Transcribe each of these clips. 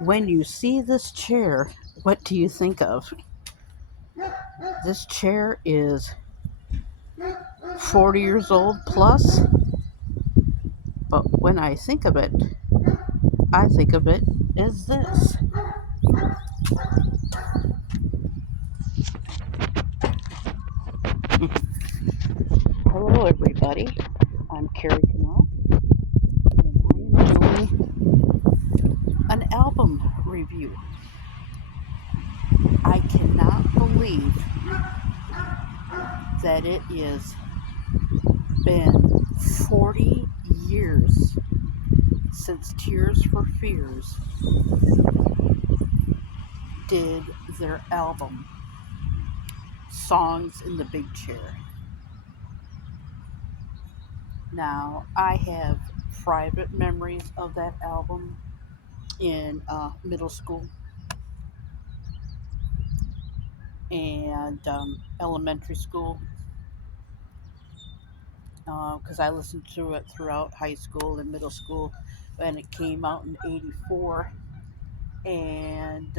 When you see this chair, what do you think of? This chair is 40 years old plus, but when I think of it as this. Hello, everybody. I'm Carrie Canal, and I am doing an album review. I cannot believe that it is been 40 years since Tears for Fears did their album, Songs in the Big Chair. Now, I have private memories of that album in middle school and elementary school because I listened to it throughout high school and middle school, and it came out in '84. And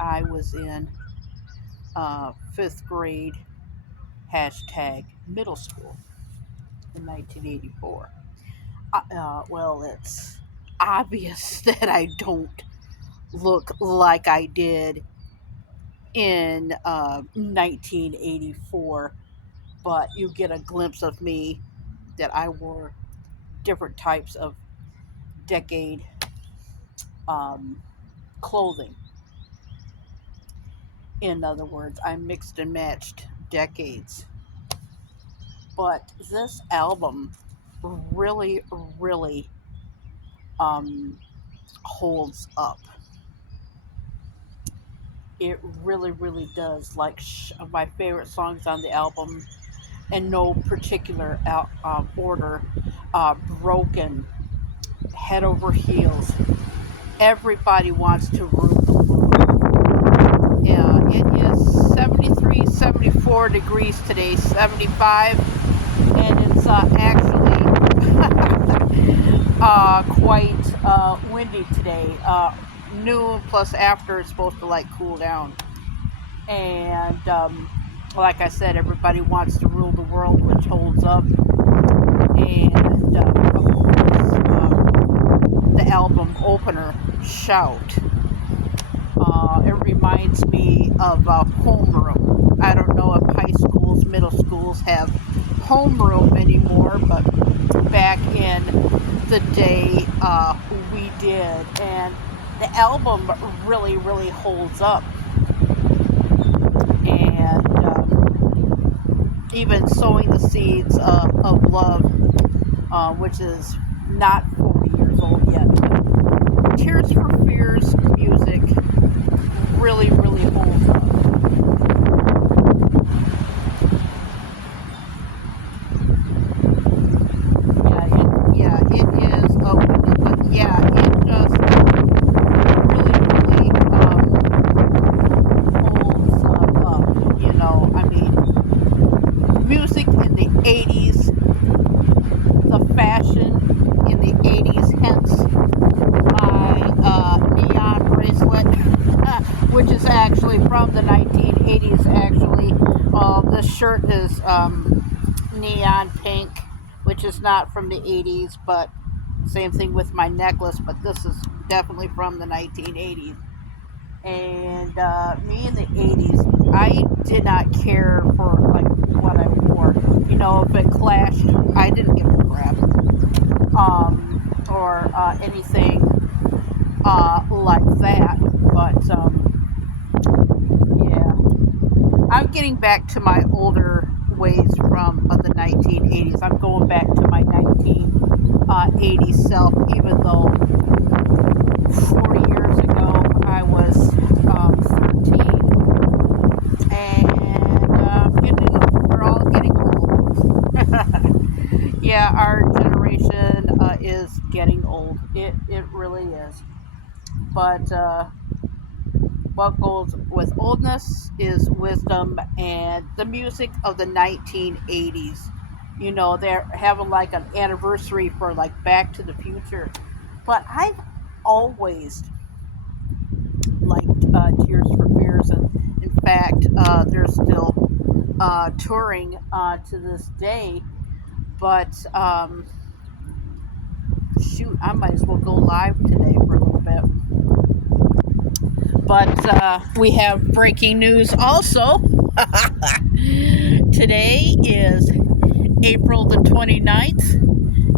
I was in fifth grade, hashtag middle school in 1984. Well, it's obvious that I don't look like I did in 1984, but you get a glimpse of me that I wore different types of decade um, clothing. In other words, I mixed and matched decades. But this album really, really um, holds up. It really, really does. Like my favorite songs on the album, in no particular order, Broken, Head Over Heels, Everybody Wants to Rule the World. Yeah, it is 73, 74 degrees today, 75, and it's actually quite windy today. Noon plus after is supposed to like cool down. And like I said, Everybody Wants to Rule the World, which holds up. And of course, the album opener, Shout. It reminds me of homeroom. I don't know if high schools, middle schools have homeroom anymore, but back in the day, we did. And the album really, really holds up. And even Sowing the Seeds of Love, which is not 40 years old yet. Tears for Fears music really, really holds up. It is a windy, but yeah, it just really, really holds up. I mean, music in the '80s, the fashion in the '80s, hence my neon bracelet, which is actually from the 1980s. Actually, this shirt is neon pink, which is not from the '80s, but same thing with my necklace, but this is definitely from the 1980s. And me in the '80s, I did not care for like what I wore. If it clashed, I didn't give a crap. Or anything like that. But yeah, I'm getting back to my older ways from the 1980s. I'm going back to my 1980s self, even though 40 years ago I was 13, and we're all getting old. Yeah, our generation is getting old. It really is. But what goes with oldness is wisdom, and the music of the 1980s. They're having like an anniversary for like Back to the Future. But I've always Tears for Fears, and in fact, they're still touring to this day. But shoot, I might as well go live today for a little bit. But we have breaking news also. Today is April the 29th,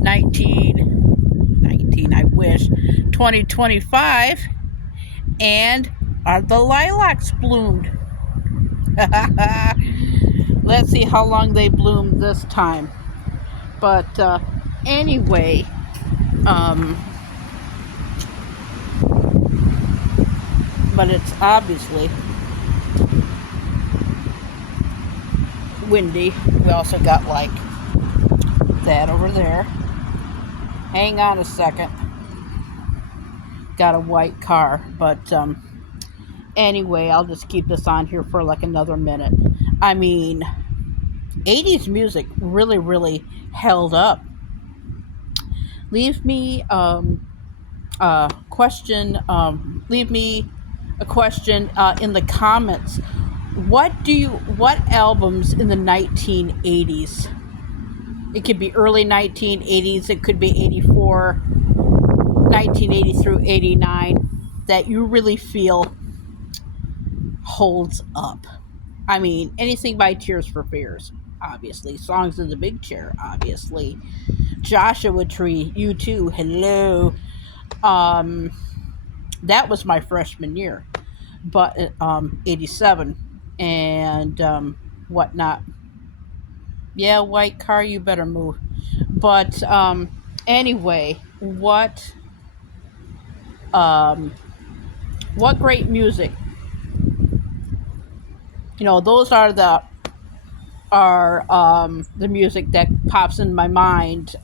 19, I wish, 2025, and the lilacs bloomed. Let's see how long they bloomed this time. But anyway, but it's obviously windy. We also got like that over there. Hang on a second. Got a white car, but anyway, I'll just keep this on here for like another minute. I mean, 80s music really, really held up. Leave me question. Leave me a question in the comments. What albums in the 1980s? It could be early 1980s. It could be 84, 1980 through 89 that you really feel holds up. I mean, anything by Tears for Fears, obviously. Songs in the Big Chair, obviously. Joshua Tree, U2, hello. That was my freshman year, but 87 and whatnot. Yeah, white car, you better move. But anyway, what great music. You know, those are the music that pops in my mind.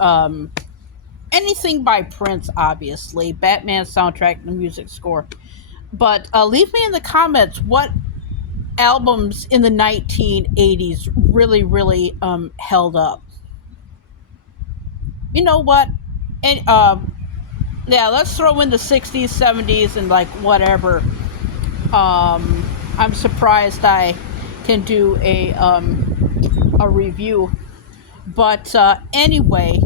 Anything by Prince, obviously. Batman soundtrack, the music score. But leave me in the comments what albums in the 1980s really, really held up. You know what? And yeah, let's throw in the 60s, 70s, and like whatever. I'm surprised I can do a review. But anyway,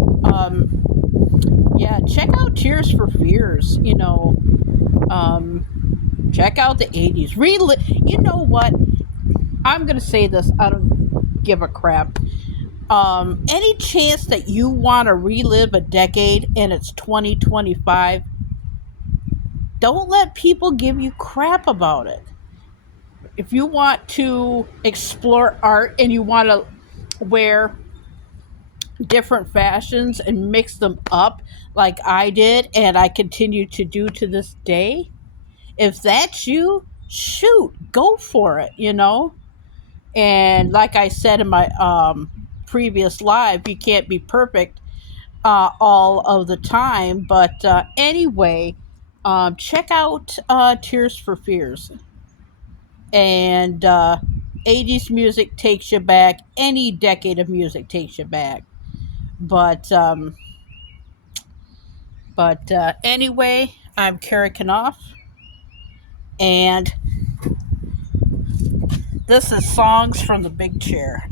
yeah, check out Tears for Fears. You know, check out the 80s. You know what? I'm going to say this. I don't give a crap. Any chance that you want to relive a decade and it's 2025, don't let people give you crap about it. If you want to explore art and you want to wear different fashions and mix them up like I did and I continue to do to this day, if that's you, shoot, go for it, you know? And like I said in my previous live, you can't be perfect all of the time. But anyway, check out Tears for Fears. And 80s music takes you back. Any decade of music takes you back. But anyway, I'm Kara Knopf. And this is Songs from the Big Chair.